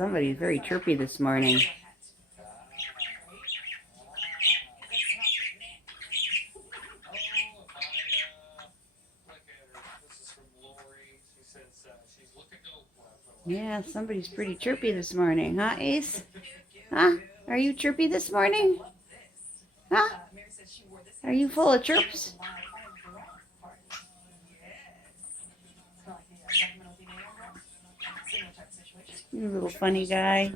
Somebody's very chirpy this morning. Yeah, somebody's pretty chirpy this morning, huh, Ace? Huh? Are you chirpy this morning? Huh? Are you full of chirps? You little funny guy.